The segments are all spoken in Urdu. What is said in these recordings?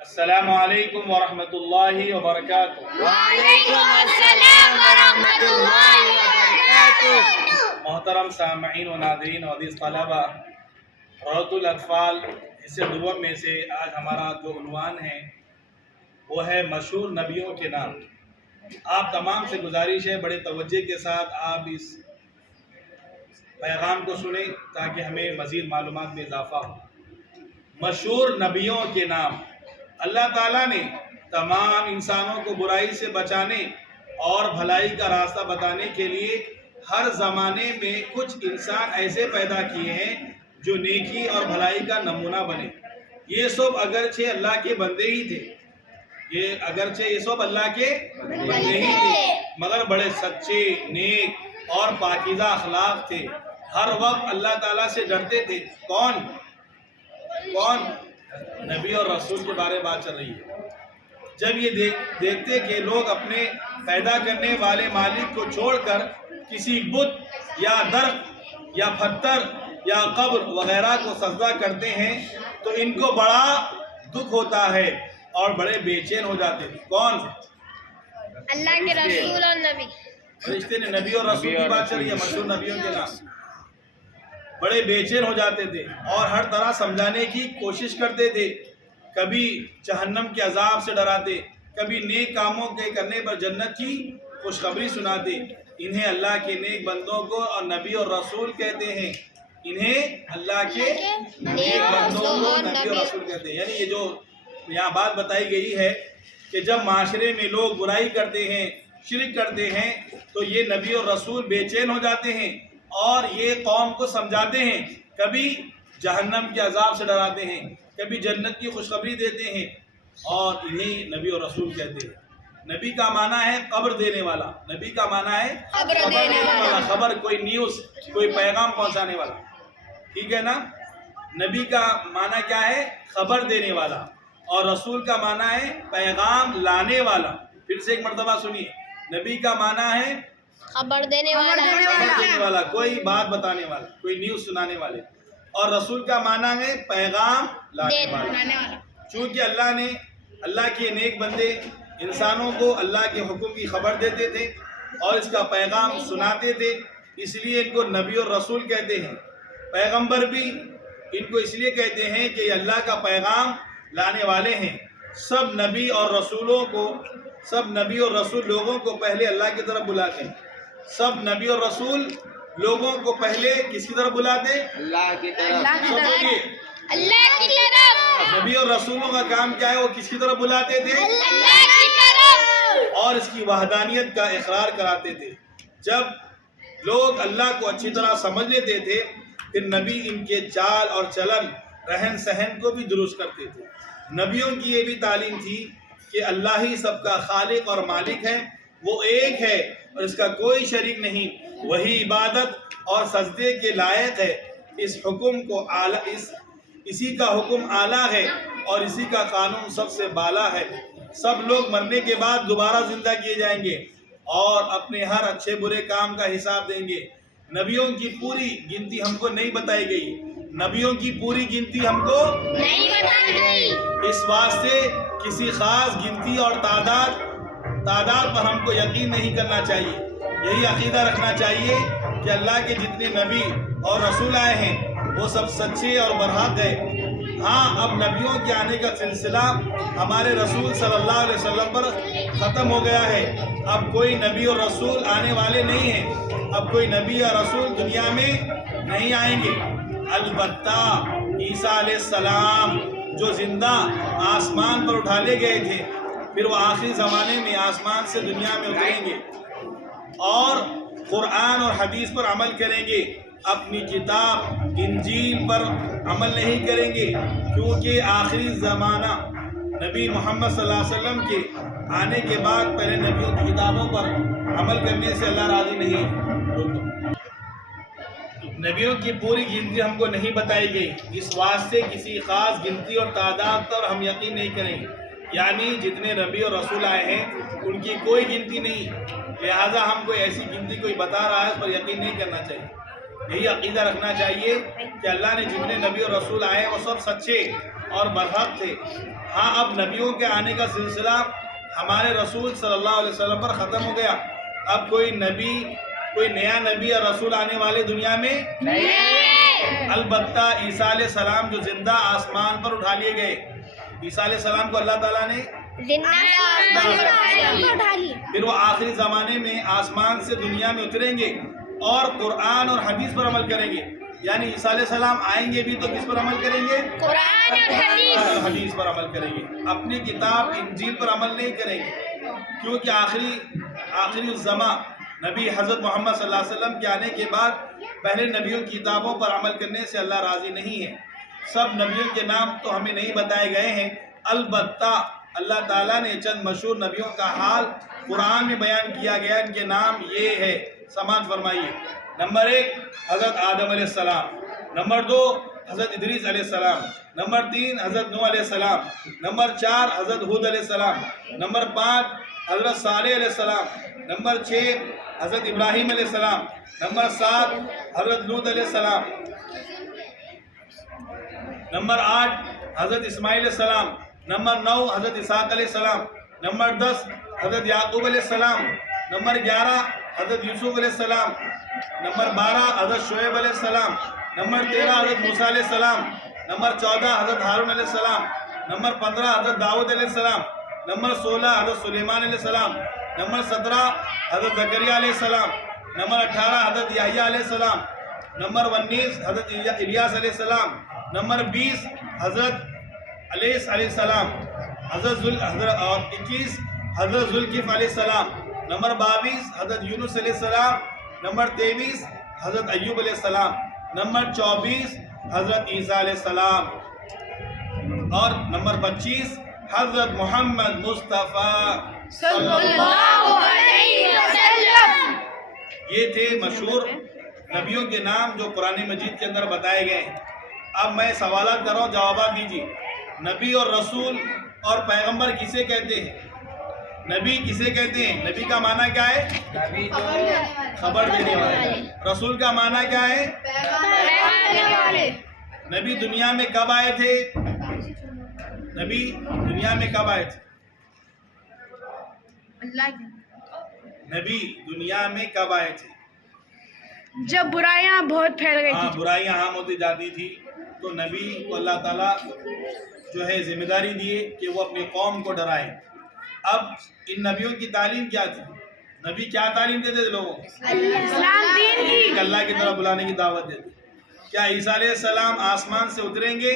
السلام علیکم ورحمۃ اللہ وبرکاتہ۔ وعلیکم السلام ورحمۃ اللہ وبرکاتہ۔ محترم سامعین و ناظرین و عزیز طلبہ، روضۃ الاطفال حصہ دوم میں سے آج ہمارا جو عنوان ہے وہ ہے مشہور نبیوں کے نام۔ آپ تمام سے گزارش ہے بڑے توجہ کے ساتھ آپ اس پیغام کو سنیں تاکہ ہمیں مزید معلومات میں اضافہ ہو۔ مشہور نبیوں کے نام۔ اللہ تعالیٰ نے تمام انسانوں کو برائی سے بچانے اور بھلائی کا راستہ بتانے کے لیے ہر زمانے میں کچھ انسان ایسے پیدا کیے ہیں جو نیکی اور بھلائی کا نمونہ بنے۔ یہ سب اگرچہ اللہ کے بندے ہی تھے، یہ سب اللہ کے بندے ہی تھے، مگر بڑے سچے، نیک اور پاکیزہ اخلاق تھے۔ ہر وقت اللہ تعالیٰ سے ڈرتے تھے۔ کون نبی اور رسول کے بارے میں بات چل رہی ہے۔ جب یہ دیکھتے کہ لوگ اپنے پیدا کرنے والے مالک کو چھوڑ کر کسی بت یا درخت یا پتھر یا قبر وغیرہ کو سجدہ کرتے ہیں تو ان کو بڑا دکھ ہوتا ہے اور بڑے بے چین ہو جاتے ہیں۔ کون؟ اللہ کے رسول اور نبی۔ فرشتے نے نبی اور رسول کی بات چل رہی ہے، مشہور نبیوں کے نام۔ بڑے بے چین ہو جاتے تھے اور ہر طرح سمجھانے کی کوشش کرتے تھے۔ کبھی جہنم کے عذاب سے ڈراتے، کبھی نیک کاموں کے کرنے پر جنت کی خوشخبری سناتے۔ انہیں اللہ کے نیک بندوں کو اور نبی اور رسول کہتے ہیں۔ انہیں اللہ کے نیک بندوں کو نبی اور رسول کہتے ہیں۔ یعنی یہ جو یہاں بات بتائی گئی ہے کہ جب معاشرے میں لوگ برائی کرتے ہیں، شرک کرتے ہیں، تو یہ نبی اور رسول بے چین ہو جاتے ہیں اور یہ قوم کو سمجھاتے ہیں۔ کبھی جہنم کے عذاب سے ڈراتے ہیں، کبھی جنت کی خوشخبری دیتے ہیں، اور انہیں نبی اور رسول کہتے ہیں۔ نبی کا معنی ہے خبر دینے والا۔ نبی کا معنی ہے خبر دینے والا، خبر، کوئی نیوز، کوئی پیغام پہنچانے والا، ٹھیک ہے نا۔ نبی کا معنی کیا ہے؟ خبر دینے والا، اور رسول کا معنی ہے پیغام لانے والا۔ پھر سے ایک مرتبہ سنیے، نبی کا معنی ہے خبر دینے والا، کوئی بات بتانے والا، کوئی نیوز سنانے والے، اور رسول کا معنی ہے پیغام لانے والا۔ چونکہ اللہ کے نیک بندے انسانوں کو اللہ کے حکم کی خبر دیتے تھے اور اس کا پیغام سناتے تھے، اس لیے ان کو نبی اور رسول کہتے ہیں۔ پیغمبر بھی ان کو اس لیے کہتے ہیں کہ یہ اللہ کا پیغام لانے والے ہیں۔ سب نبی اور رسول لوگوں کو پہلے اللہ کی طرف بلاتے ہیں۔ سب نبی اور رسول لوگوں کو پہلے کس کی طرف بلاتے ہیں؟ اللہ کی طرف۔ اللہ کی طرف۔ نبی اور رسولوں کا کام کیا ہے؟ وہ کس کی طرف بلاتے تھے؟ اللہ کی طرف، اور اس کی وحدانیت کا اقرار کراتے تھے۔ جب لوگ اللہ کو اچھی طرح سمجھ لیتے تھے، پھر نبی ان کے چال اور چلن، رہن سہن کو بھی درست کرتے تھے۔ نبیوں کی یہ بھی تعلیم تھی کہ اللہ ہی سب کا خالق اور مالک ہے، وہ ایک ہے اور اس کا کوئی شریک نہیں، وہی عبادت اور سجدے کے لائق ہے۔ اسی کا حکم اعلیٰ ہے اور اسی کا قانون سب سے بالا ہے۔ سب لوگ مرنے کے بعد دوبارہ زندہ کیے جائیں گے اور اپنے ہر اچھے برے کام کا حساب دیں گے۔ نبیوں کی پوری گنتی ہم کو نہیں بتائی گئی، نبیوں کی پوری گنتی ہم کو نہیں بتائی گئی۔ اس واسطے کسی خاص گنتی اور تعداد پر ہم کو یقین نہیں کرنا چاہیے۔ یہی عقیدہ رکھنا چاہیے کہ اللہ کے جتنے نبی اور رسول آئے ہیں وہ سب سچے اور برحق ہیں۔ ہاں، اب نبیوں کے آنے کا سلسلہ ہمارے رسول صلی اللہ علیہ وسلم پر ختم ہو گیا ہے۔ اب کوئی نبی اور رسول آنے والے نہیں ہیں، اب کوئی نبی اور رسول دنیا میں نہیں آئیں گے۔ البتہ عیسیٰ علیہ السلام جو زندہ آسمان پر اٹھا لے گئے تھے، پھر وہ آخری زمانے میں آسمان سے دنیا میں اتریں گے اور قرآن اور حدیث پر عمل کریں گے۔ اپنی کتاب انجیل پر عمل نہیں کریں گے، کیونکہ آخری زمانہ نبی محمد صلی اللہ علیہ وسلم کے آنے کے بعد پہلے نبیوں کی کتابوں پر عمل کرنے سے اللہ راضی نہیں۔ نبیوں کی پوری گنتی ہم کو نہیں بتائی گئی، اس واسطے کسی خاص گنتی اور تعداد پر ہم یقین نہیں کریں گے۔ یعنی جتنے نبی اور رسول آئے ہیں ان کی کوئی گنتی نہیں، لہٰذا ہم کوئی ایسی گنتی کوئی بتا رہا ہے اس پر یقین نہیں کرنا چاہیے۔ یہی عقیدہ رکھنا چاہیے کہ اللہ نے جتنے نبی اور رسول آئے ہیں وہ سب سچے اور برحق تھے. ہاں اب نبیوں کے آنے کا سلسلہ ہمارے رسول صلی اللہ علیہ وسلم پر ختم ہو گیا. اب کوئی نیا نبی یا رسول آنے والے دنیا میں البتہ عیسیٰ علیہ السلام جو زندہ آسمان پر اٹھا لیے گئے. عیسیٰ علیہ السلام کو اللہ تعالیٰ نے پھر وہ آخری زمانے میں آسمان سے دنیا میں اتریں گے اور قرآن اور حدیث پر عمل کریں گے. یعنی عیسیٰ علیہ السلام آئیں گے بھی تو کس پر عمل کریں گے؟ قرآن اور حدیث پر عمل کریں گے. اپنی کتاب انجیل پر عمل نہیں کریں گے، کیونکہ آخری الزمان نبی حضرت محمد صلی اللہ علیہ وسلم کے آنے کے بعد پہلے نبیوں کی کتابوں پر عمل کرنے سے اللہ راضی نہیں ہے. سب نبیوں کے نام تو ہمیں نہیں بتائے گئے ہیں، البتہ اللہ تعالیٰ نے چند مشہور نبیوں کا حال قرآن میں بیان کیا گیا. ان کے نام یہ ہے، سماعت فرمائیے. نمبر 1 حضرت آدم علیہ السلام. نمبر 2 حضرت ادریس علیہ السلام. نمبر 3 حضرت نوح علیہ السلام. نمبر 4 حضرت ہود علیہ السلام. نمبر 5 حضرت صالح علیہ السلام. نمبر 6 حضرت ابراہیم علیہ السلام. نمبر 7 حضرت لوط علیہ السلام. نمبر 8 حضرت اسماعیل علیہ السلام. نمبر 9 حضرت اسحاق علیہ السلام. نمبر 10 حضرت یعقوب علیہ السلام. نمبر 11 حضرت یوسف علیہ السلام. نمبر 12 حضرت شعیب علیہ السلام. نمبر 13 حضرت موسیٰ علیہ السلام. نمبر 14 حضرت ہارون علیہ السلام. نمبر 15 حضرت داؤد علیہ السلام. نمبر 16 حضرت سلیمان علیہ السلام. نمبر 17 حضرت زکریا علیہ السلام. نمبر 18 حضرت یحییٰ علیہ السلام. نمبر 19 حضرت الیاس علیہ السلام. نمبر 20 حضرت علیس علیہ السلام. اور 21 حضرت ذوالکفل علیہ السلام. نمبر 22 حضرت یونس علیہ السلام. نمبر 23 حضرت ایوب علیہ السلام. نمبر 24 حضرت عیسیٰ علیہ السلام. اور نمبر 25 حضرت محمد مصطفیٰ صلی اللہ علیہ وسلم. یہ تھے مشہور نبیوں کے نام جو قرآن مجید کے اندر بتائے گئے ہیں. اب میں سوالات کر رہا ہوں، جوابات دیجیے. نبی اور رسول اور پیغمبر کسے کہتے ہیں؟ نبی کسے کہتے ہیں؟ نبی کا معنی کیا ہے؟ خبر دینے والے. رسول کا معنی کیا ہے؟ نبی دنیا میں کب آئے تھے؟ نبی دنیا میں کب آئے تھے؟ نبی دنیا میں کب آئے تھے؟ جب برائیاں بہت پھیل گئی تھی. برائیاں عام ہوتی جاتی تھی تو نبی کو اللہ تعالیٰ جو ہے ذمہ داری دیے کہ وہ اپنی قوم کو ڈرائیں. اب ان نبیوں کی تعلیم کیا تھی؟ نبی کیا تعلیم دیتے تھے لوگوں کو؟ اسلام دین کی. اللہ کی طرف بلانے کی دعوت دیتے. کیا عیسیٰ علیہ السلام آسمان سے اتریں گے؟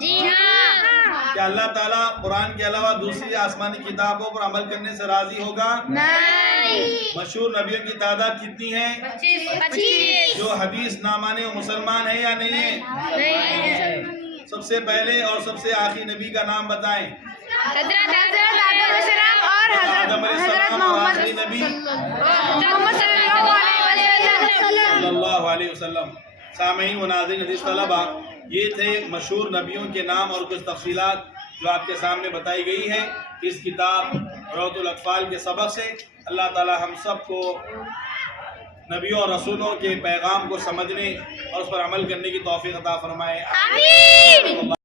جی ہاں. کیا اللہ تعالیٰ قرآن کے علاوہ دوسری آسمانی کتابوں پر عمل کرنے سے راضی ہوگا؟ نہیں. مشہور نبیوں کی تعداد کتنی ہے؟ 25. جو حدیث نہ مانے وہ مسلمان ہے یا نہیں ہے؟ سب سے پہلے اور سب سے آخری نبی کا نام بتائیں. حضرت آدم علیہ السلام اور آدم علیہ حضرت السلام اور محمد آخری نبی صلی اللہ علیہ صلی اللہ علیہ وسلم. وسلم. سامعین و ناظرین عزیز طلبہ، یہ تھے مشہور نبیوں کے نام اور کچھ تفصیلات جو آپ کے سامنے بتائی گئی ہے اس کتاب روضۃ الاطفال کے سبق سے. اللہ تعالی ہم سب کو نبیوں اور رسولوں کے پیغام کو سمجھنے اور اس پر عمل کرنے کی توفیق عطا فرمائے. آمین.